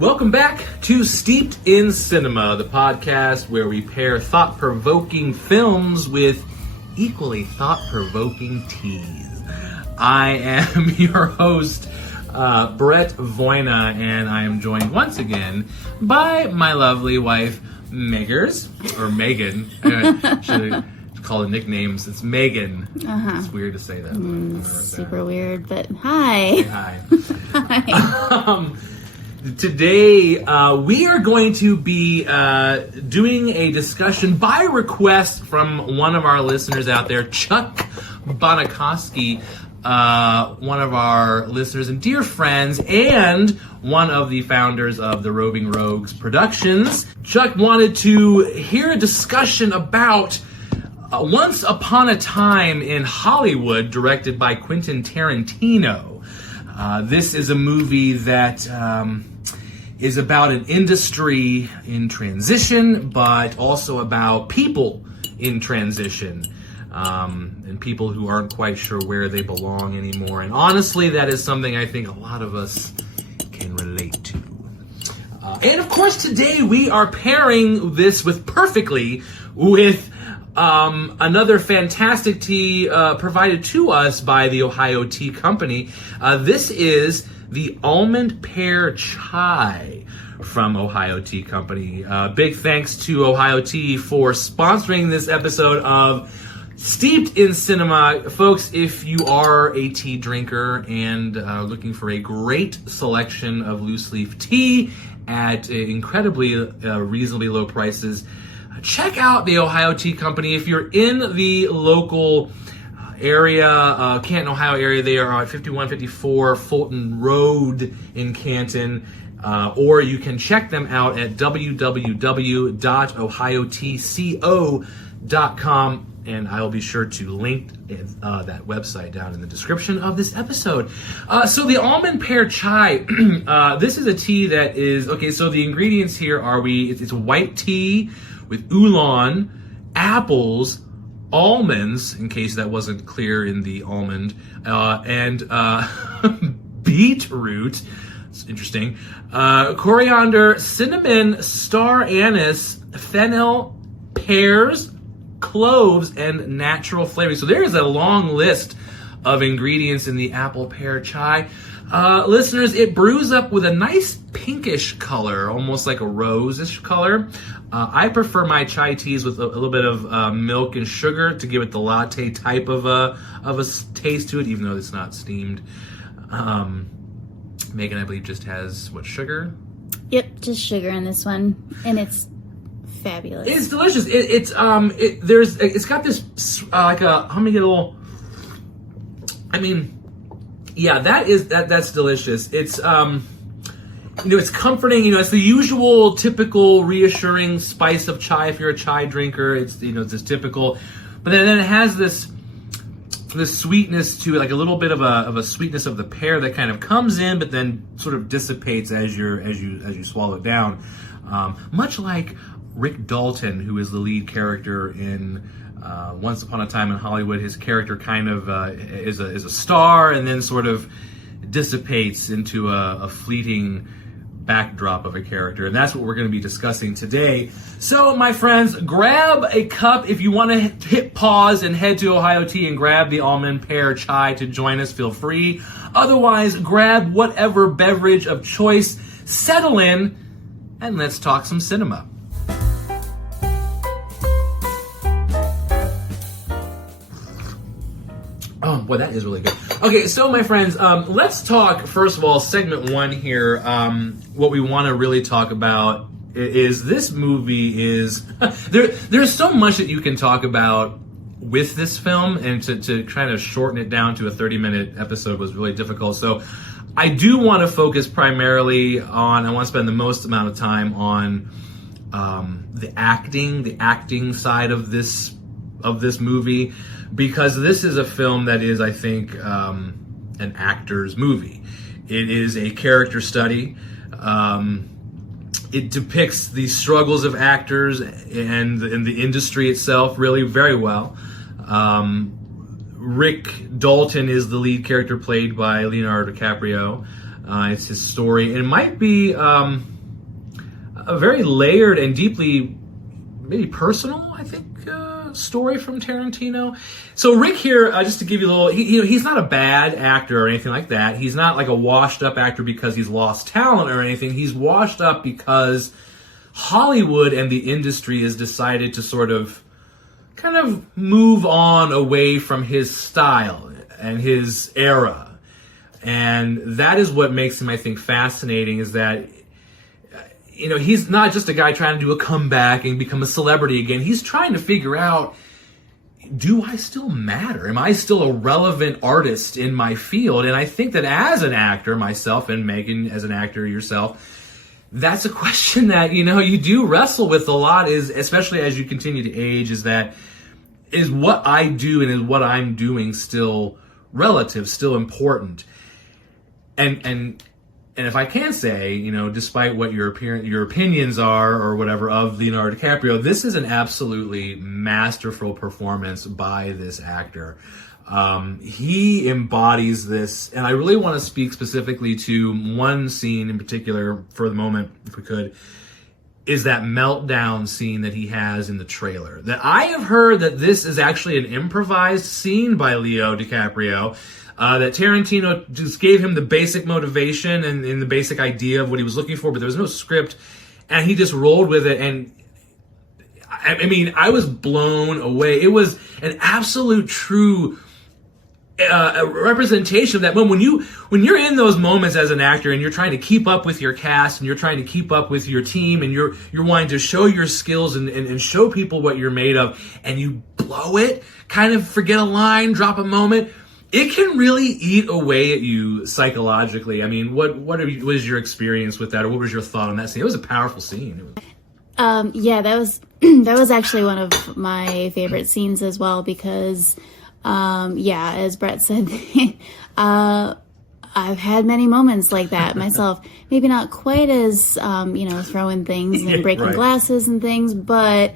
Welcome back to Steeped in Cinema, the podcast where we pair thought-provoking films with equally thought-provoking teas. I am your host, Brett Voyna, and I am joined once again by my lovely wife, Megan. Should call it nicknames. It's Megan. It's weird to say that. Super weird, but hi. Hi. Hi. Today, we are going to be doing a discussion by request from one of our listeners out there, Chuck Bonakowski, one of our listeners and dear friends, and one of the founders of the Roving Rogues Productions. Chuck wanted to hear a discussion about Once Upon a Time in Hollywood, directed by Quentin Tarantino. This is a movie that is about an industry in transition, but also about people in transition, and people who aren't quite sure where they belong anymore. And honestly, that is something I think a lot of us can relate to. And of course, today we are pairing this perfectly with another fantastic tea provided to us by the Ohio Tea Company. This is the Almond Pear Chai from Ohio Tea Company. Big thanks to Ohio Tea for sponsoring this episode of Steeped in Cinema. Folks, if you are a tea drinker and looking for a great selection of loose leaf tea at incredibly reasonably low prices, check out the Ohio Tea Company. If you're in the local area, Canton, Ohio area, they are at 5154 Fulton Road in Canton, or you can check them out at www.ohiotco.com, and I'll be sure to link that website down in the description of this episode. So the Almond Pear Chai, this is a tea that is, okay, so the ingredients here are it's white tea with oolong, apples, almonds, in case that wasn't clear in the almond, and beetroot, it's interesting, coriander, cinnamon, star anise, fennel, pears, cloves, and natural flavoring. So there is a long list of ingredients in the apple pear chai. Listeners, it brews up with a nice pinkish color, almost like a rose-ish color. I prefer my chai teas with a little bit of milk and sugar to give it the latte type of a taste to it, even though it's not steamed. Megan, I believe, just has sugar? Yep, just sugar in this one, and it's fabulous. It's delicious. It's got this let me get a little. I mean, yeah, that's delicious. It's it's comforting. It's the usual, typical, reassuring spice of chai. If you're a chai drinker, it's it's just typical. But then it has this sweetness to it, like a little bit of a sweetness of the pear that kind of comes in, but then sort of dissipates as you swallow it down. Much like Rick Dalton, who is the lead character in Once Upon a Time in Hollywood. His character kind of is a star, and then sort of dissipates into a fleeting backdrop of a character, and that's what we're going to be discussing today. So, my friends, grab a cup. If you want to hit pause and head to Ohio Tea and grab the Almond Pear Chai to join us, feel free. Otherwise, grab whatever beverage of choice, settle in, and let's talk some cinema. Oh, boy, that is really good. Okay, so my friends, let's talk, first of all, segment one here. What we want to really talk about is this movie is... there's so much that you can talk about with this film, and to kind of shorten it down to a 30-minute episode was really difficult. So I do want to focus primarily on... I want to spend the most amount of time on the acting side of this movie, because this is a film that is, I think, an actor's movie. It is a character study. It depicts the struggles of actors and the industry itself really very well. Rick Dalton is the lead character, played by Leonardo DiCaprio. It's his story. It might be a very layered and deeply, maybe personal, I think, story from Tarantino. So Rick here, just to give you a little, he's not a bad actor or anything like that. He's not like a washed up actor because he's lost talent or anything. He's washed up because Hollywood and the industry has decided to sort of kind of move on away from his style and his era. And that is what makes him, I think, fascinating, is that, he's not just a guy trying to do a comeback and become a celebrity again. He's trying to figure out, do I still matter? Am I still a relevant artist in my field? And I think that as an actor myself, and Megan as an actor yourself, that's a question that, you do wrestle with a lot, is especially as you continue to age, is what I do and is what I'm doing still relative, still important? And if I can say, despite what your opinions are or whatever of Leonardo DiCaprio, this is an absolutely masterful performance by this actor. He embodies this, and I really want to speak specifically to one scene in particular for the moment, if we could, is that meltdown scene that he has in the trailer. That I have heard that this is actually an improvised scene by Leo DiCaprio, that Tarantino just gave him the basic motivation and the basic idea of what he was looking for, but there was no script, and he just rolled with it. And I was blown away. It was an absolute true a representation of that moment. When you're in those moments as an actor and you're trying to keep up with your cast and you're trying to keep up with your team and you're wanting to show your skills and show people what you're made of, and you blow it, kind of forget a line, drop a moment, it can really eat away at you psychologically. What is your experience with that, or what was your thought on that scene? It was a powerful scene. Yeah, that was actually one of my favorite scenes as well, because as Brett said, I've had many moments like that myself. Maybe not quite as throwing things and breaking glasses and things, but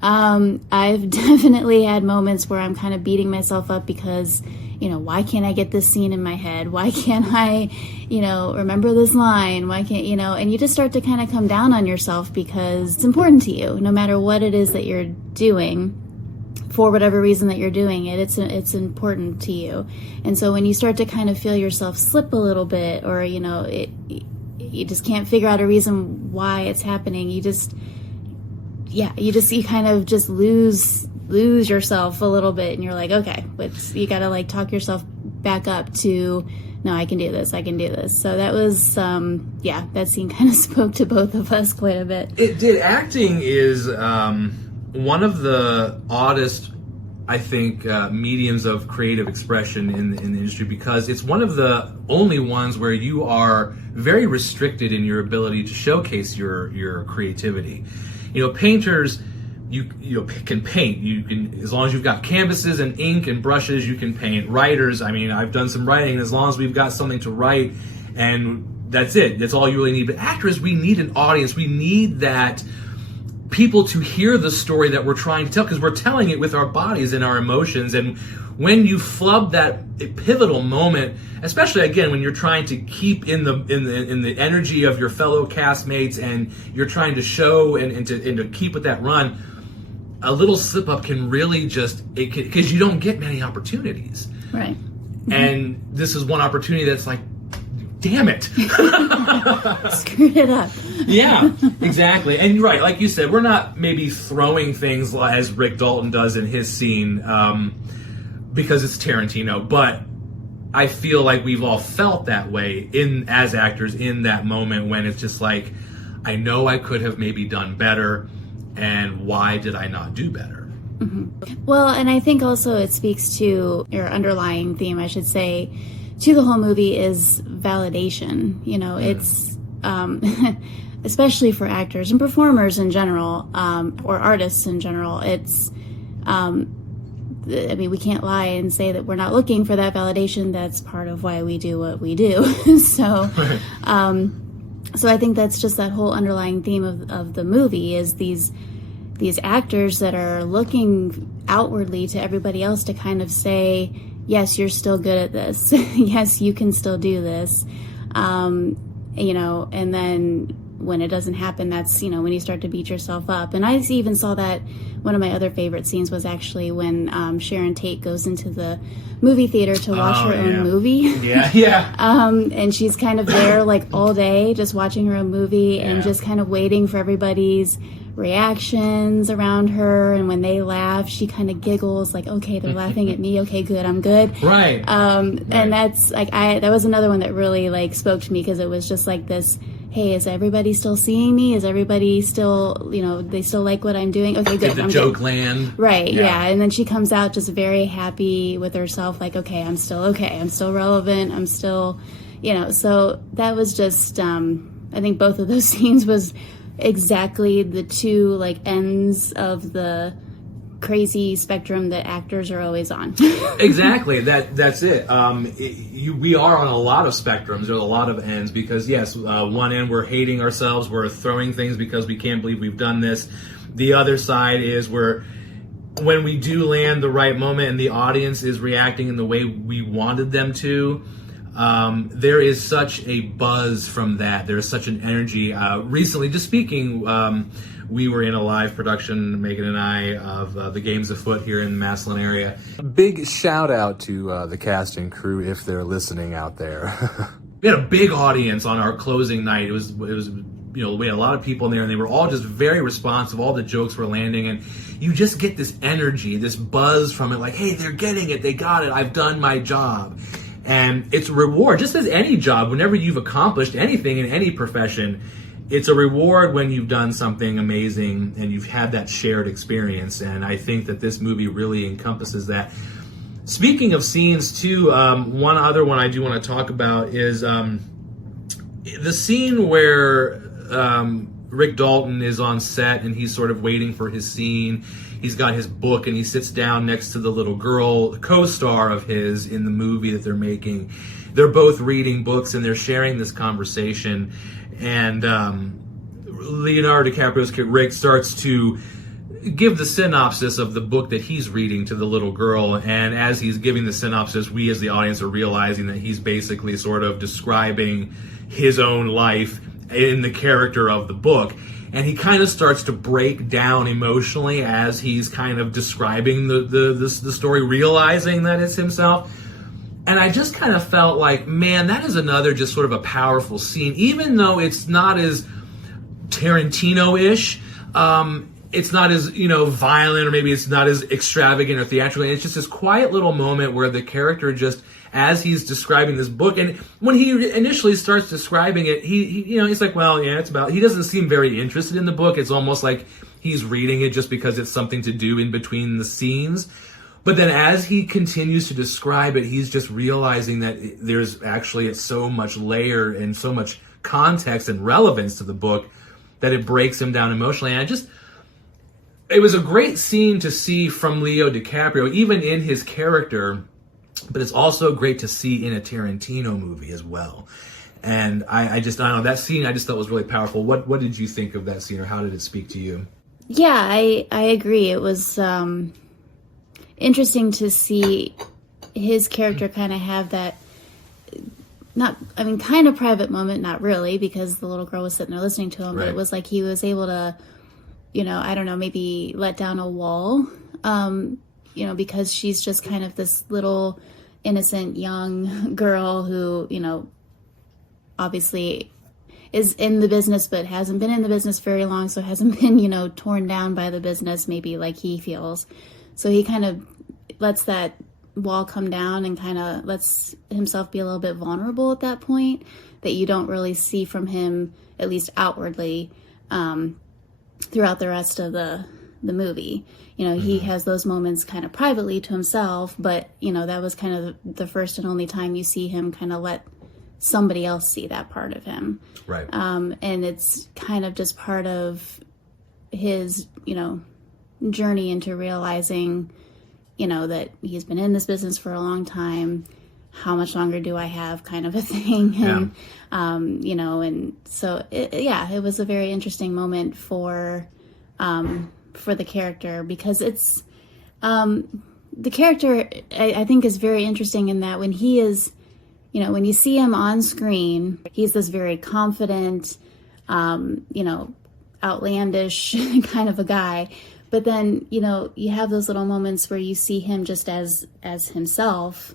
I've definitely had moments where I'm kind of beating myself up because, why can't I get this scene in my head? Why can't I, remember this line? Why can't, and you just start to kind of come down on yourself because it's important to you, no matter what it is that you're doing, for whatever reason that you're doing it, it's important to you. And so when you start to kind of feel yourself slip a little bit, or, you just can't figure out a reason why it's happening, you kind of just lose yourself a little bit, and you're like, okay, you gotta like talk yourself back up to, no, I can do this. So that was, that scene kind of spoke to both of us quite a bit. It did. Acting is one of the oddest, I think, mediums of creative expression in the industry, because it's one of the only ones where you are very restricted in your ability to showcase your creativity. Painters, you can paint. You can, as long as you've got canvases and ink and brushes, you can paint. Writers, I've done some writing, and as long as we've got something to write, and that's it. That's all you really need. But actors, we need an audience. We need that people to hear the story that we're trying to tell, because we're telling it with our bodies and our emotions. And when you flub that pivotal moment, especially again when you're trying to keep in the energy of your fellow castmates, and you're trying to show and to keep with that run, a little slip up can really because you don't get many opportunities. Right. And this is one opportunity that's like, damn it. Screwed it up. Yeah, exactly. And right, like you said, we're not maybe throwing things as Rick Dalton does in his scene because it's Tarantino, but I feel like we've all felt that way as actors in that moment, when it's just like, I know I could have maybe done better, and why did I not do better? Mm-hmm. Well, and I think also it speaks to your underlying theme, I should say, to the whole movie, is validation. It's especially for actors and performers in general, or artists in general. It's we can't lie and say that we're not looking for that validation. That's part of why we do what we do. So I think that's just that whole underlying theme of the movie, is these actors that are looking outwardly to everybody else to kind of say, yes, you're still good at this. Yes, you can still do this. And then when it doesn't happen, that's, when you start to beat yourself up. And I even saw that one of my other favorite scenes was actually when Sharon Tate goes into the movie theater to watch her own movie. Yeah. And she's kind of there like all day just watching her own movie and just kind of waiting for everybody's reactions around her. And when they laugh, she kind of giggles like, okay, they're laughing at me. Okay, good. I'm good. Right. And that's like, that was another one that really like spoke to me because it was just like this, hey, is everybody still seeing me? Is everybody still, they still like what I'm doing? Okay, good. Did the joke land? Right, yeah. And then she comes out just very happy with herself, like, okay, I'm still okay. I'm still relevant. I'm still, so that was just, I think both of those scenes was exactly the two, like, ends of the crazy spectrum that actors are always on. Exactly. That's it. We are on a lot of spectrums. There's a lot of ends because yes, one end we're hating ourselves, we're throwing things because we can't believe we've done this. The other side is when we do land the right moment and the audience is reacting in the way we wanted them to. There is such a buzz from that. There is such an energy. Recently, just speaking, we were in a live production, Megan and I, of The Games Afoot here in the Massillon area. Big shout out to the cast and crew if they're listening out there. We had a big audience on our closing night. It was we had a lot of people in there, and they were all just very responsive. All the jokes were landing, and you just get this energy, this buzz from it, like, hey, they're getting it, they got it, I've done my job. And it's a reward, just as any job, whenever you've accomplished anything in any profession, it's a reward when you've done something amazing and you've had that shared experience. And I think that this movie really encompasses that. Speaking of scenes, too, one other one I do want to talk about is the scene where Rick Dalton is on set and he's sort of waiting for his scene. He's got his book and he sits down next to the little girl, co-star of his in the movie that they're making. They're both reading books and they're sharing this conversation. And Leonardo DiCaprio's kid Rick starts to give the synopsis of the book that he's reading to the little girl. And as he's giving the synopsis, we as the audience are realizing that he's basically sort of describing his own life in the character of the book. And he kind of starts to break down emotionally as he's kind of describing the story, realizing that it's himself. And I just kind of felt like, man, that is another just sort of a powerful scene. Even though it's not as Tarantino-ish, it's not as, violent, or maybe it's not as extravagant or theatrical. It's just this quiet little moment where the character just, as he's describing this book, and when he initially starts describing it, he's like, well, yeah, it's about, he doesn't seem very interested in the book. It's almost like he's reading it just because it's something to do in between the scenes. But then as he continues to describe it, he's just realizing that there's actually so much layer and so much context and relevance to the book that it breaks him down emotionally. And it was a great scene to see from Leo DiCaprio, even in his character, but it's also great to see in a Tarantino movie as well. And I don't know, that scene I just thought was really powerful. What did you think of that scene, or how did it speak to you? Yeah, I agree. It was interesting to see his character kind of have that, kind of private moment, not really, because the little girl was sitting there listening to him, right. But it was like he was able to, I don't know, maybe let down a wall, because she's just kind of this little innocent young girl who, obviously is in the business but hasn't been in the business very long, so hasn't been, torn down by the business maybe like he feels. So he kind of lets that wall come down and kind of lets himself be a little bit vulnerable at that point that you don't really see from him, at least outwardly, throughout the rest of the movie. He has those moments kind of privately to himself, but, that was kind of the first and only time you see him kind of let somebody else see that part of him. Right. And it's kind of just part of his, journey into realizing, that he's been in this business for a long time. How much longer do I have, kind of a thing? And, and so, it was a very interesting moment for the character, because it's, the character, I think, is very interesting in that when he is you know, when you see him on screen, he's this very confident, you know, outlandish kind of a guy. But then, you know, you have those little moments where you see him just as himself,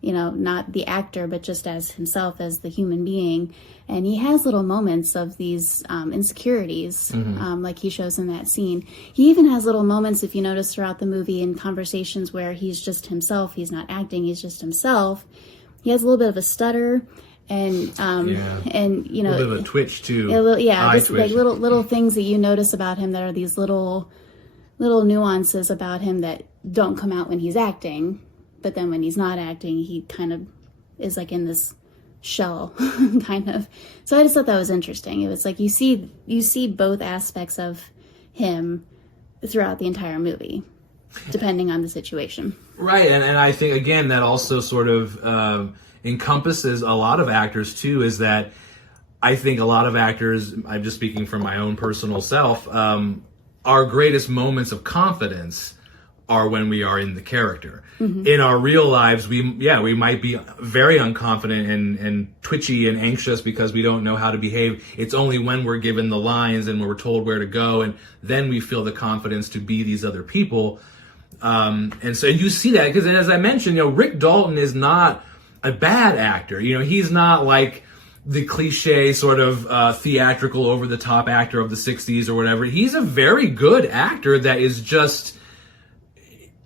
you know, not the actor, but just as himself, as the human being. And he has little moments of these insecurities, like he shows in that scene. He even has little moments, if you notice throughout the movie, in conversations where he's just himself. He's not acting, he's just himself. He has a little bit of a stutter. And and you know, a little bit of a twitch too. Just like little things that you notice about him that are these little nuances about him that don't come out when he's acting, but then when he's not acting, he kind of is like in this shell, kind of. So I just thought that was interesting. It was like you see both aspects of him throughout the entire movie, depending on the situation. Right, and I think again that also sort of encompasses a lot of actors too. Is that I think a lot of actors, I'm just speaking from my own personal self, our greatest moments of confidence are when we are in the character. In our real lives, we might be very unconfident and twitchy and anxious because we don't know how to behave. It's only when we're given the lines and we're told where to go, and then we feel the confidence to be these other people. And so you see that because, as I mentioned, you know, Rick Dalton is not a bad actor. You know, he's not like the cliche sort of theatrical over the top actor of the 60s or whatever. He's a very good actor that is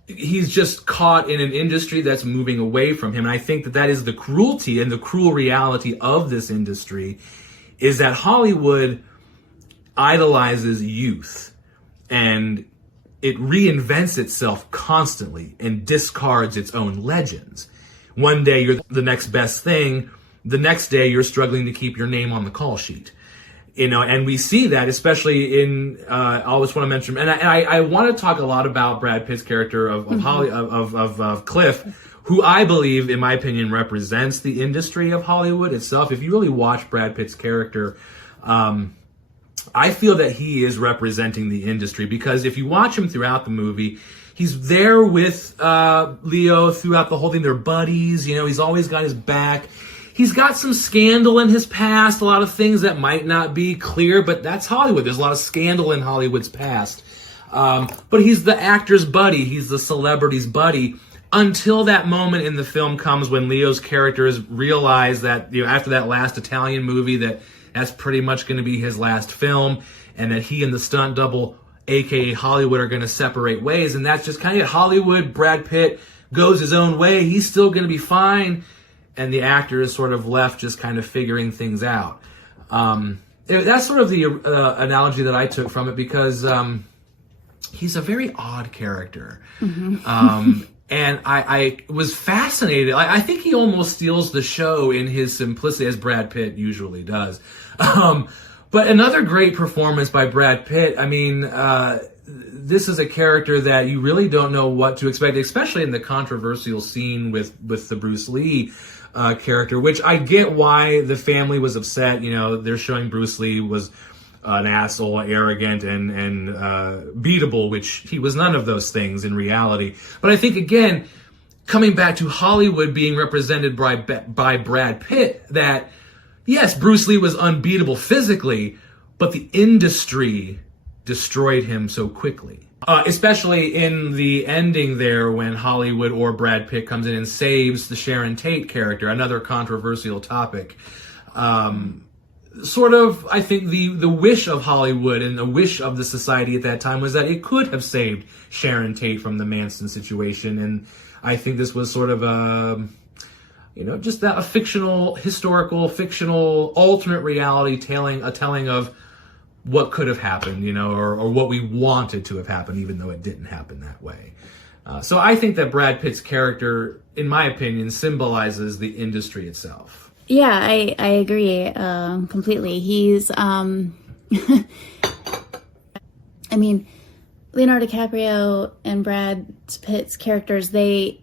he's just caught in an industry that's moving away from him. And I think that is the cruelty and the cruel reality of this industry, is that Hollywood idolizes youth and it reinvents itself constantly and discards its own legends. One day you're the next best thing. The next day you're struggling to keep your name on the call sheet. You know, and we see that especially in, I always want to mention, and I want to talk a lot about Brad Pitt's character of Cliff, who I believe, in my opinion, represents the industry of Hollywood itself. If you really watch Brad Pitt's character, I feel that he is representing the industry, because if you watch him throughout the movie, he's there with Leo throughout the whole thing. They're buddies, you know, he's always got his back. He's got some scandal in his past, a lot of things that might not be clear, but that's Hollywood. There's a lot of scandal in Hollywood's past. But he's the actor's buddy. He's the celebrity's buddy, until that moment in the film comes when Leo's characters realize that, you know, after that last Italian movie, that's pretty much going to be his last film, and that he and the stunt double, aka Hollywood, are going to separate ways. And that's just kind of Hollywood. Brad Pitt goes his own way. He's still going to be fine. And the actor is sort of left just kind of figuring things out. That's sort of the analogy that I took from it, because he's a very odd character. And I was fascinated. I think he almost steals the show in his simplicity, as Brad Pitt usually does. But another great performance by Brad Pitt. I mean, this is a character that you really don't know what to expect, especially in the controversial scene with the Bruce Lee character, which I get why the family was upset. You know, they're showing Bruce Lee was an asshole, arrogant, and beatable, which he was none of those things in reality. But I think, again, coming back to Hollywood being represented by Brad Pitt, that, yes, Bruce Lee was unbeatable physically, but the industry destroyed him so quickly. Especially in the ending there, when Hollywood or Brad Pitt comes in and saves the Sharon Tate character, another controversial topic. Sort of, I think the wish of Hollywood and the wish of the society at that time was that it could have saved Sharon Tate from the Manson situation. And I think this was sort of just that a fictional, alternate reality telling of what could have happened, you know, or what we wanted to have happened, even though it didn't happen that way. So I think that Brad Pitt's character, in my opinion, symbolizes the industry itself. Yeah, I agree completely. He's, I mean, Leonardo DiCaprio and Brad Pitt's characters, they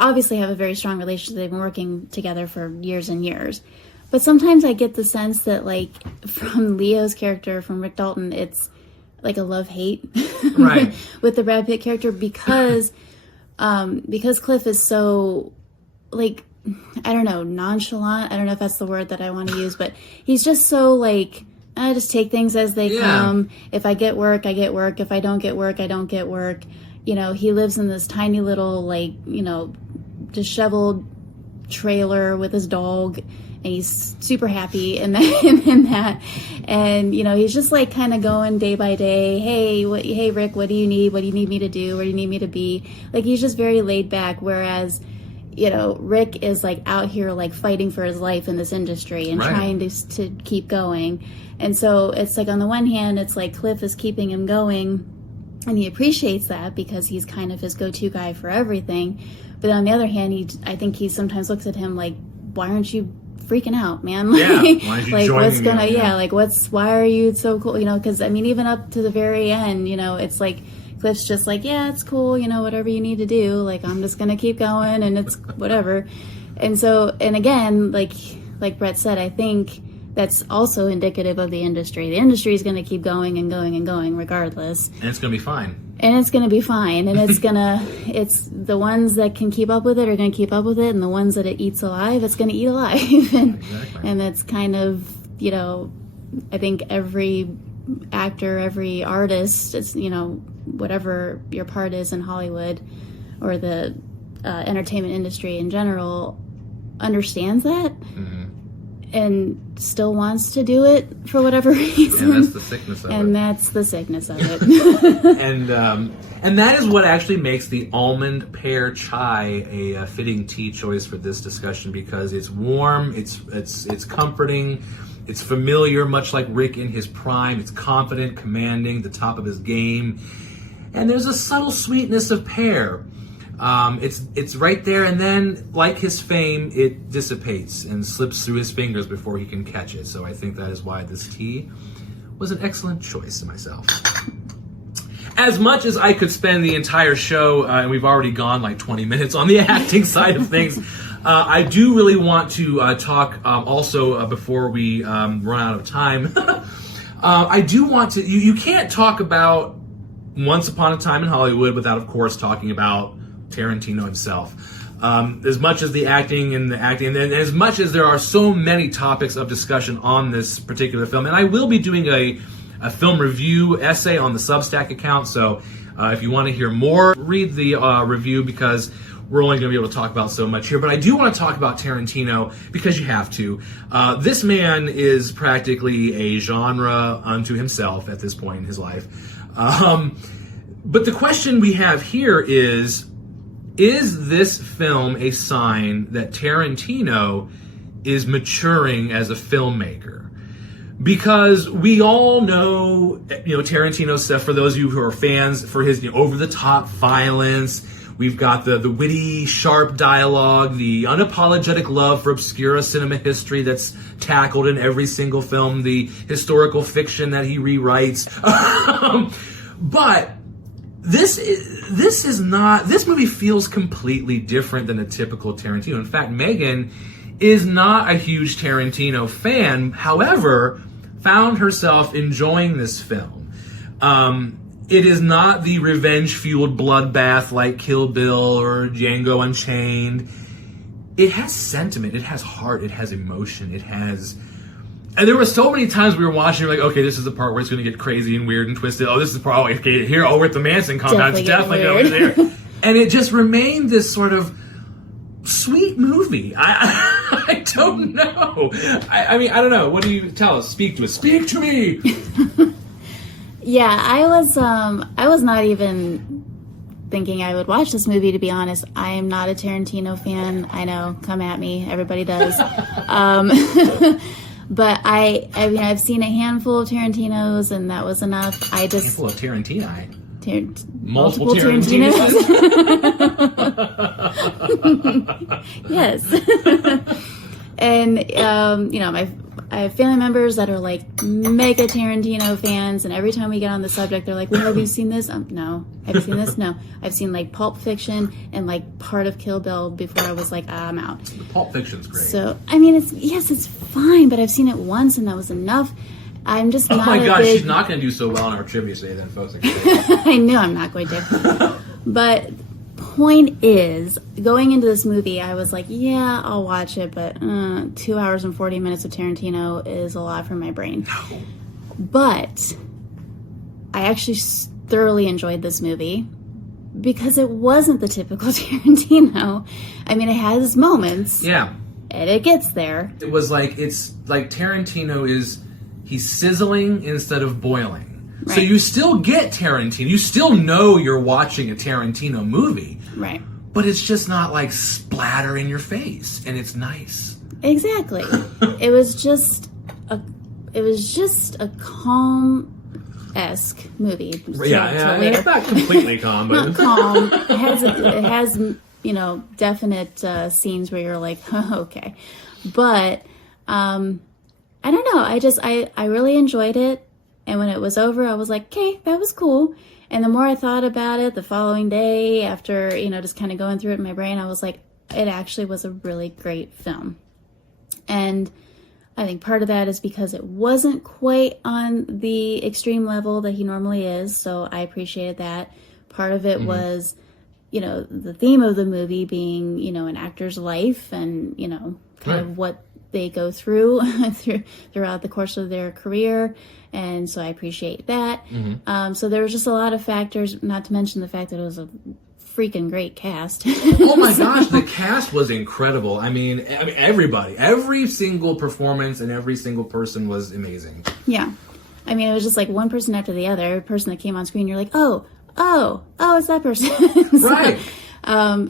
obviously have a very strong relationship. They've been working together for years and years. But sometimes I get the sense that, like, from Leo's character, from Rick Dalton, it's like a love-hate right. with the Brad Pitt character, because Cliff is so, like, I don't know, nonchalant. I don't know if that's the word that I want to use, but he's just so like, I just take things as they come. If I get work, I get work. If I don't get work, I don't get work. You know, he lives in this tiny little, like, you know, disheveled trailer with his dog, and he's super happy in that. And, you know, he's just like kind of going day by day. Hey, Rick, what do you need? What do you need me to do? Where do you need me to be? Like, he's just very laid back. Whereas, you know, Rick is like out here like fighting for his life in this industry and trying to keep going. And so it's like, on the one hand, it's like Cliff is keeping him going, and he appreciates that because he's kind of his go-to guy for everything. But on the other hand, I think he sometimes looks at him like, why aren't you freaking out, man? Like, why aren't you like what's gonna, me? Like why are you so cool? You know, because I mean, even up to the very end, you know, it's like Cliff's just like, yeah, it's cool, you know, whatever you need to do. Like, I'm just gonna keep going, and it's whatever. And so, and again, like Brett said, I think that's also indicative of the industry. The industry is going to keep going and going and going regardless. And it's going to be fine. And it's going to be fine. And it's the ones that can keep up with it are going to keep up with it. And the ones that it eats alive, it's going to eat alive. And that's kind of, you know, I think every actor, every artist, it's, you know, whatever your part is in Hollywood or the entertainment industry in general, understands that. And still wants to do it for whatever reason. And that's the sickness of it. And that's the sickness of it. and that is what actually makes the Almond Pear Chai a fitting tea choice for this discussion, because it's warm, it's comforting, it's familiar, much like Rick in his prime. It's confident, commanding, the top of his game, and there's a subtle sweetness of pear. It's right there, and then, like his fame, it dissipates and slips through his fingers before he can catch it. So I think that is why this tea was an excellent choice to myself. As much as I could spend the entire show, and we've already gone like 20 minutes on the acting side of things, I do really want to talk also before we run out of time. I do want to, you can't talk about Once Upon a Time in Hollywood without, of course, talking about Tarantino himself. As much as the acting, and as much as there are so many topics of discussion on this particular film, and I will be doing a film review essay on the Substack account, so if you want to hear more, read the review, because we're only going to be able to talk about so much here. But I do want to talk about Tarantino, because you have to. This man is practically a genre unto himself at this point in his life. But the question we have here is this film a sign that Tarantino is maturing as a filmmaker? Because we all know, you know, Tarantino's stuff, for those of you who are fans, for his, you know, over-the-top violence. We've got the witty, sharp dialogue, the unapologetic love for obscura cinema history that's tackled in every single film, the historical fiction that he rewrites. But this movie feels completely different than a typical Tarantino. In fact, Megan is not a huge Tarantino fan, however, found herself enjoying this film. It is not the revenge-fueled bloodbath like Kill Bill or Django Unchained. It has sentiment, it has heart, it has emotion, it has... And there were so many times we were watching, like, okay, this is the part where it's going to get crazy and weird and twisted. Oh, this is the part, oh, okay, here, oh, we're at the Manson compound. It's definitely over there. And it just remained this sort of sweet movie. I don't know. I mean, I don't know. What do you tell us? Speak to us. Speak to me! Yeah, I was not even thinking I would watch this movie, to be honest. I am not a Tarantino fan. I know, come at me. Everybody does. But I mean, I've seen a handful of Tarantinos, and that was enough. I just... Handful of Tarantini. Multiple Tarantinos. Yes. And, you know, I have family members that are like mega Tarantino fans, and every time we get on the subject, they're like, well, have you seen this? No. Have you seen this? No. I've seen like Pulp Fiction and like part of Kill Bill before I was like, I'm out. The Pulp Fiction's great. So, I mean, it's fine, but I've seen it once and that was enough. I'm just not. Oh my gosh, she's not going to do so well in our trivia today, then, folks. I know I'm not going to. But point is, going into this movie, I was like, yeah, I'll watch it, but 2 hours and 40 minutes of Tarantino is a lot for my brain. But I actually thoroughly enjoyed this movie because it wasn't the typical Tarantino. I mean, it has moments. Yeah. And it gets there. It was like, it's like Tarantino he's sizzling instead of boiling. Right. So you still get Tarantino. You still know you're watching a Tarantino movie. Right. But it's just not like splatter in your face, and it's nice. Exactly. It was just a calm-esque movie. Yeah, it's not completely calm, but not calm. It has definite scenes where you're like, oh, okay. But I don't know. I really enjoyed it. And when it was over, I was like, okay, that was cool. And the more I thought about it the following day, after, just kind of going through it in my brain, I was like, it actually was a really great film. And I think part of that is because it wasn't quite on the extreme level that he normally is. So I appreciated that. Part of it was, the theme of the movie being, an actor's life and, kind of what they go through throughout the course of their career. And so I appreciate that. So there was just a lot of factors, not to mention the fact that it was a freaking great cast. Oh my gosh, the cast was incredible. I mean, everybody, every single performance and every single person was amazing. Yeah. I mean, it was just like one person after the other. Every person that came on screen, you're like, oh, it's that person. Right.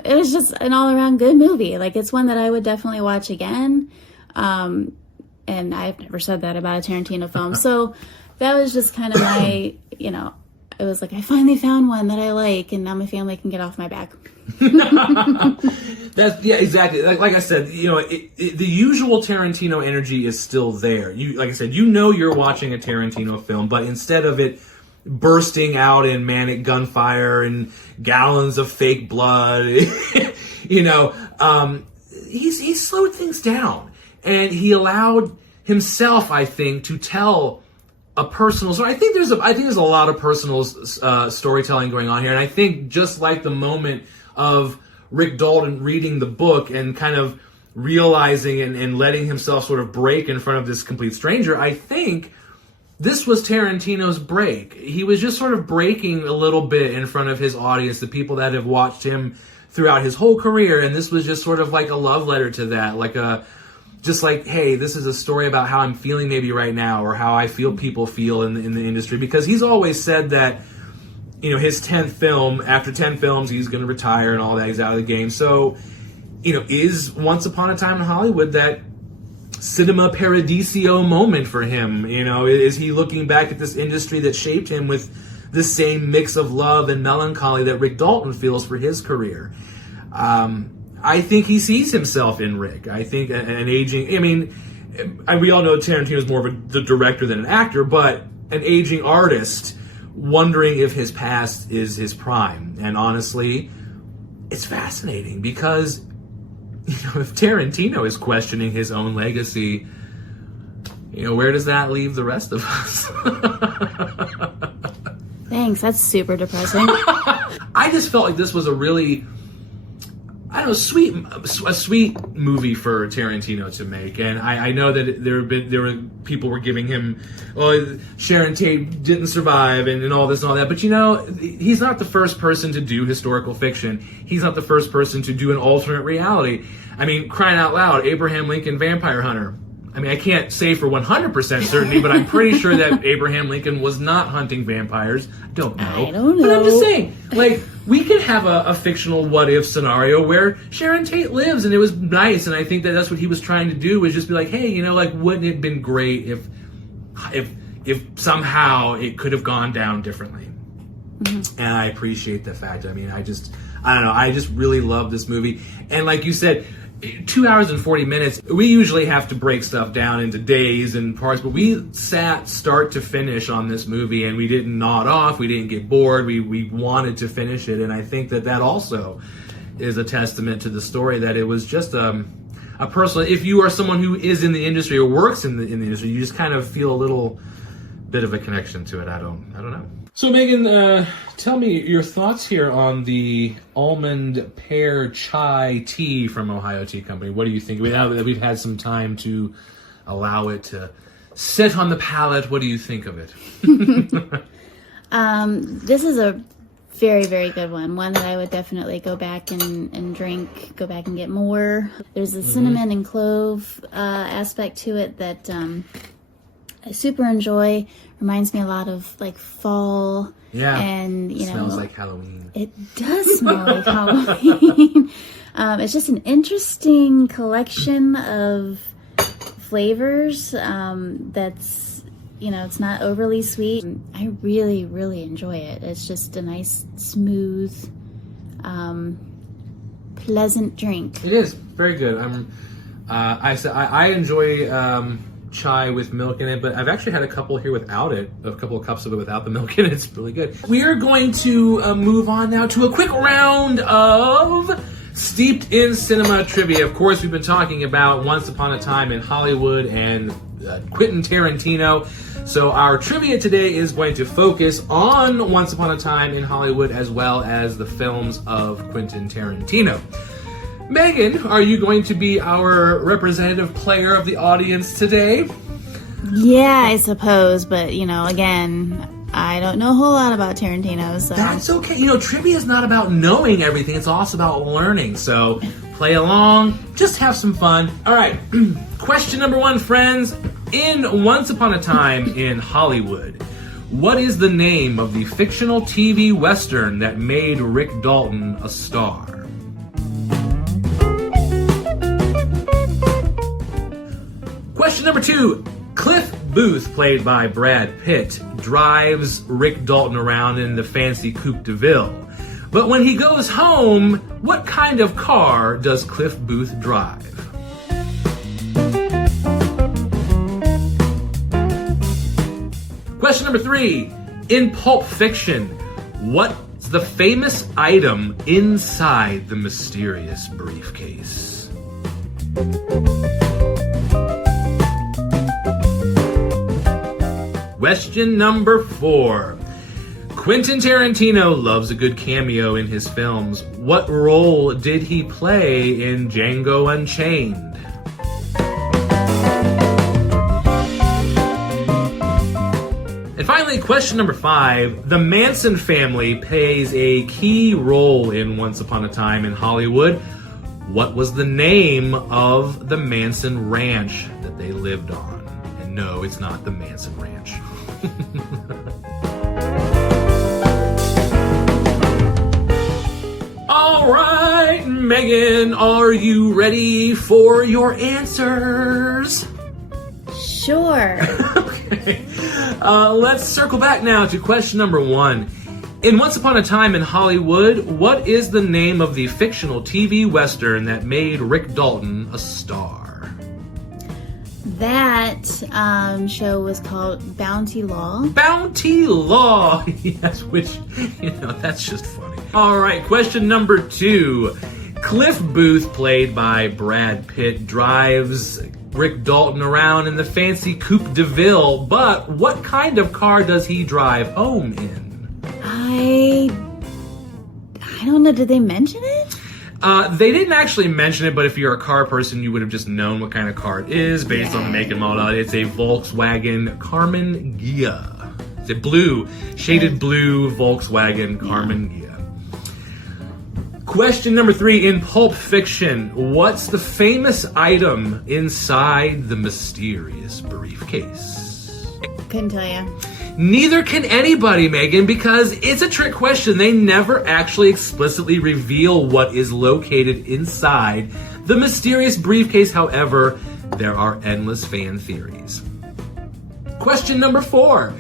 It was just an all-around good movie. Like, it's one that I would definitely watch again. And I've never said that about a Tarantino film. So that was just kind of my, it was like, I finally found one that I like, and now my family can get off my back. Yeah, exactly. Like I said, the usual Tarantino energy is still there. Like I said, you're watching a Tarantino film, but instead of it bursting out in manic gunfire and gallons of fake blood, he slowed things down. And he allowed himself, I think, to tell a personal story. I think there's a lot of personal storytelling going on here. And I think just like the moment of Rick Dalton reading the book and kind of realizing and letting himself sort of break in front of this complete stranger, I think this was Tarantino's break. He was just sort of breaking a little bit in front of his audience, the people that have watched him throughout his whole career. And this was just sort of like a love letter to that, just like, hey, this is a story about how I'm feeling maybe right now, or how I feel people feel in the industry. Because he's always said that, his 10th film, after 10 films, he's going to retire and all that, he's out of the game. So, is Once Upon a Time in Hollywood that cinema paradiso moment for him? Is he looking back at this industry that shaped him with the same mix of love and melancholy that Rick Dalton feels for his career? I think he sees himself in Rick. I think an aging... we all know Tarantino's more of the director than an actor, but an aging artist wondering if his past is his prime. And honestly, it's fascinating because, if Tarantino is questioning his own legacy, where does that leave the rest of us? Thanks, that's super depressing. I just felt like this was a really... a sweet movie for Tarantino to make, and I know that there were people were giving him, Sharon Tate didn't survive and all this and all that, but he's not the first person to do historical fiction. He's not the first person to do an alternate reality. Crying out loud, Abraham Lincoln Vampire Hunter. I can't say for 100% certainty, but I'm pretty sure that Abraham Lincoln was not hunting vampires. I don't know. But I'm just saying, we could have a fictional what-if scenario where Sharon Tate lives, and it was nice, and I think that that's what he was trying to do, was just be like, hey, wouldn't it have been great if somehow it could have gone down differently? Mm-hmm. And I appreciate the fact. I don't know. I just really love this movie. And like you said, 2 hours and 40 minutes, we usually have to break stuff down into days and parts, but we sat start to finish on this movie, and we didn't nod off, we didn't get bored, we wanted to finish it, and I think that also is a testament to the story, that it was just a personal... If you are someone who is in the industry or works in the industry, you just kind of feel a little bit of a connection to it. I don't know. So Megan, tell me your thoughts here on the Almond Pear Chai tea from Ohio Tea Company. What do you think? Now that we've had some time to allow it to sit on the palate, what do you think of it? This is a very, very good one. One that I would definitely go back and drink, go back and get more. There's a cinnamon and clove aspect to it that I super enjoy. Reminds me a lot of like fall. Yeah. And Smells like Halloween. It does smell like Halloween. It's just an interesting collection of flavors that's, it's not overly sweet. I really, really enjoy it. It's just a nice, smooth, pleasant drink. It is very good. I enjoy chai with milk in it, but I've actually had a couple here without it, a couple of cups of it without the milk in it. It's really good. We are going to move on now to a quick round of Steeped in Cinema trivia. Of course, we've been talking about Once Upon a Time in Hollywood and Quentin Tarantino. So our trivia today is going to focus on Once Upon a Time in Hollywood as well as the films of Quentin Tarantino. Megan, are you going to be our representative player of the audience today? Yeah, I suppose, but again, I don't know a whole lot about Tarantino, so That's okay. Trivia is not about knowing everything. It's also about learning. So play along. Just have some fun. All right. Question number 1, friends. In Once Upon a Time in Hollywood, what is the name of the fictional TV Western that made Rick Dalton a star? Question number 2. Cliff Booth, played by Brad Pitt, drives Rick Dalton around in the fancy Coupe de Ville. But when he goes home, what kind of car does Cliff Booth drive? Question number 3. In Pulp Fiction, what's the famous item inside the mysterious briefcase? Question number 4. Quentin Tarantino loves a good cameo in his films. What role did he play in Django Unchained? And finally, question number 5. The Manson family plays a key role in Once Upon a Time in Hollywood. What was the name of the Manson ranch that they lived on? And no, it's not the Manson Ranch. All right, Megan, are you ready for your answers? sure. Okay. Let's circle back now to question number 1. In Once Upon a Time in Hollywood, what is the name of the fictional TV Western that made Rick Dalton a star? That show was called Bounty Law. Bounty Law! Yes, which, that's just funny. All right, question number 2. Cliff Booth, played by Brad Pitt, drives Rick Dalton around in the fancy Coupe de Ville, but what kind of car does he drive home in? I don't know. Did they mention it? They didn't actually mention it, but if you're a car person, you would have just known what kind of car it is based on the make and model. It's a Volkswagen Carmen Ghia. It's a blue, shaded blue Volkswagen Carmen Ghia. Question number 3. In Pulp Fiction, what's the famous item inside the mysterious briefcase? Couldn't tell you. Neither can anybody, Megan, because it's a trick question. They never actually explicitly reveal what is located inside the mysterious briefcase. However, there are endless fan theories. Question number 4.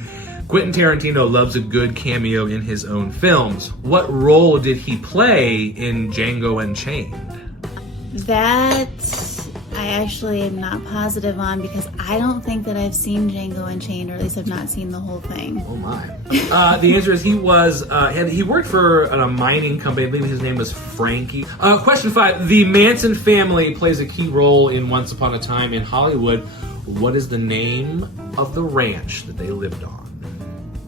Quentin Tarantino loves a good cameo in his own films. What role did he play in Django Unchained? That I actually am not positive on because I don't think that I've seen Django Unchained, or at least I've not seen the whole thing. Oh my. The answer is he worked for a mining company. I believe his name was Frankie. Question 5. The Manson family plays a key role in Once Upon a Time in Hollywood. what is the name of the ranch that they lived on?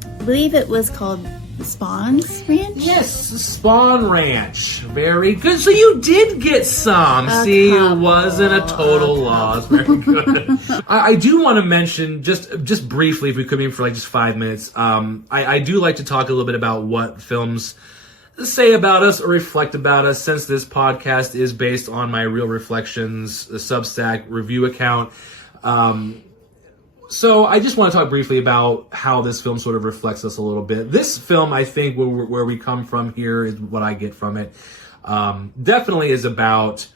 I believe it was called Spawn's Ranch? Yes, Spawn Ranch. Very good. So you did get some. See, it wasn't a total loss. Very good. I do want to mention, just briefly, if we could, maybe for like just 5 minutes, I do like to talk a little bit about what films say about us or reflect about us, since this podcast is based on my Real Reflections Substack review account. So I just want to talk briefly about how this film sort of reflects us a little bit. This film, I think, where we come from here is what I get from it. Definitely is about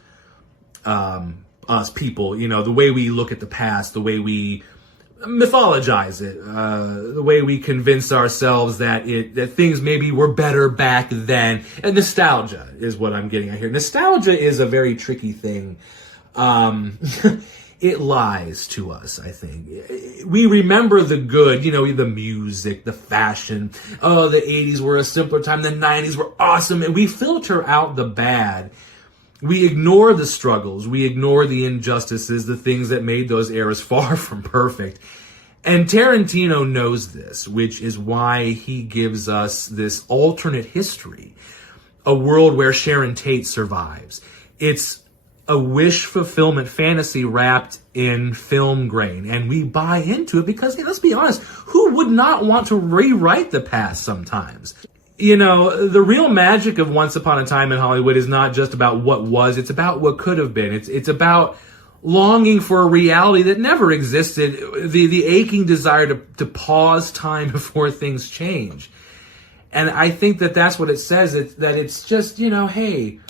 us people, the way we look at the past, the way we mythologize it, the way we convince ourselves that things maybe were better back then. And nostalgia is what I'm getting at here. Nostalgia is a very tricky thing. It lies to us, I think. We remember the good, the music, the fashion. Oh, the 80s were a simpler time. The 90s were awesome. And we filter out the bad. We ignore the struggles. We ignore the injustices, the things that made those eras far from perfect. And Tarantino knows this, which is why he gives us this alternate history. A world where Sharon Tate survives. It's a wish fulfillment fantasy wrapped in film grain. And we buy into it because, let's be honest, who would not want to rewrite the past sometimes? The real magic of Once Upon a Time in Hollywood is not just about what was, it's about what could have been. It's about longing for a reality that never existed, the aching desire to pause time before things change. And I think that's what it says, that it's just, hey,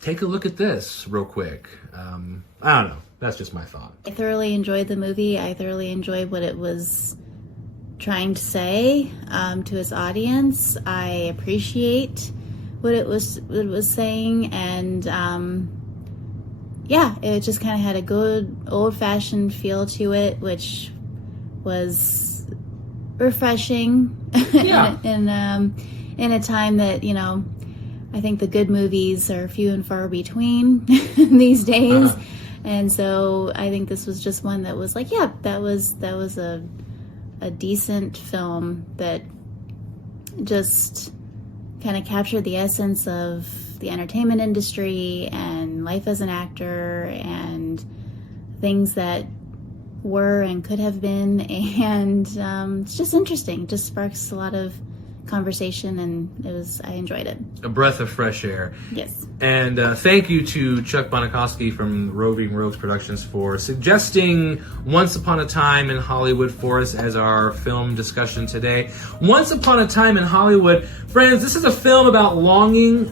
take a look at this real quick. I don't know. That's just my thought. I thoroughly enjoyed the movie. I thoroughly enjoyed what it was trying to say to its audience. I appreciate what it was saying, and it just kind of had a good old-fashioned feel to it, which was refreshing. Yeah. in a time that I think the good movies are few and far between these days. And so I think this was just one that was like, that was a decent film that just kind of captured the essence of the entertainment industry and life as an actor and things that were and could have been. And it's just interesting. It just sparks a lot of conversation, and I enjoyed it. A breath of fresh air. Yes. And thank you to Chuck Bonikowski from Roving Rogues Productions for suggesting Once Upon a Time in Hollywood for us as our film discussion today. Once Upon a Time in Hollywood, friends, this is a film about longing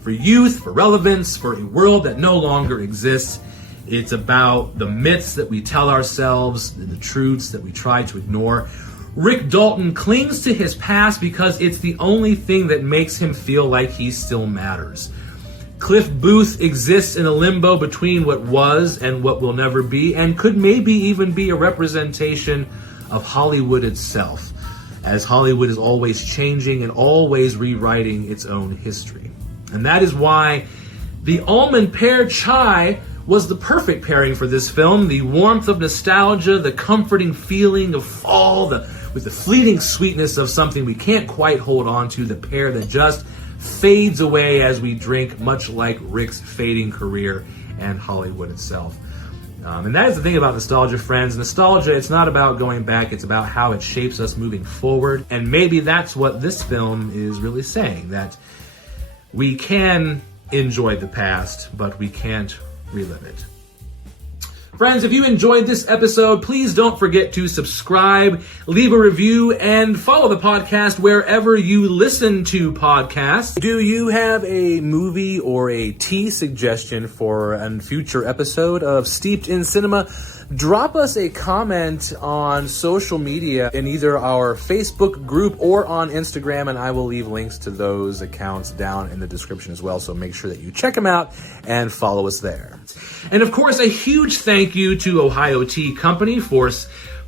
for youth, for relevance, for a world that no longer exists. It's about the myths that we tell ourselves, the truths that we try to ignore. Rick Dalton clings to his past because it's the only thing that makes him feel like he still matters. Cliff Booth exists in a limbo between what was and what will never be, and could maybe even be a representation of Hollywood itself, as Hollywood is always changing and always rewriting its own history. And that is why the Almond Pear Chai was the perfect pairing for this film. The warmth of nostalgia, the comforting feeling of fall, with the fleeting sweetness of something we can't quite hold on to, the pear that just fades away as we drink, much like Rick's fading career and Hollywood itself. And that is the thing about nostalgia, friends. Nostalgia, it's not about going back, it's about how it shapes us moving forward. And maybe that's what this film is really saying, that we can enjoy the past, but we can't relive it. Friends, if you enjoyed this episode, please don't forget to subscribe, leave a review, and follow the podcast wherever you listen to podcasts. Do you have a movie or a tea suggestion for a future episode of Steeped in Cinema? Drop us a comment on social media in either our Facebook group or on Instagram, and I will leave links to those accounts down in the description as well, so make sure that you check them out and follow us there. And of course, a huge thank you to Ohio Tea Company for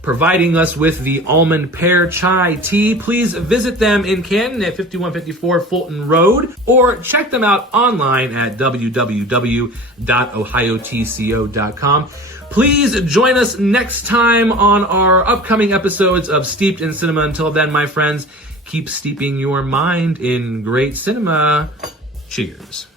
providing us with the Almond Pear Chai tea. Please visit them in Canton at 5154 Fulton Road, or check them out online at www.ohiotco.com. Please join us next time on our upcoming episodes of Steeped in Cinema. Until then, my friends, keep steeping your mind in great cinema. Cheers.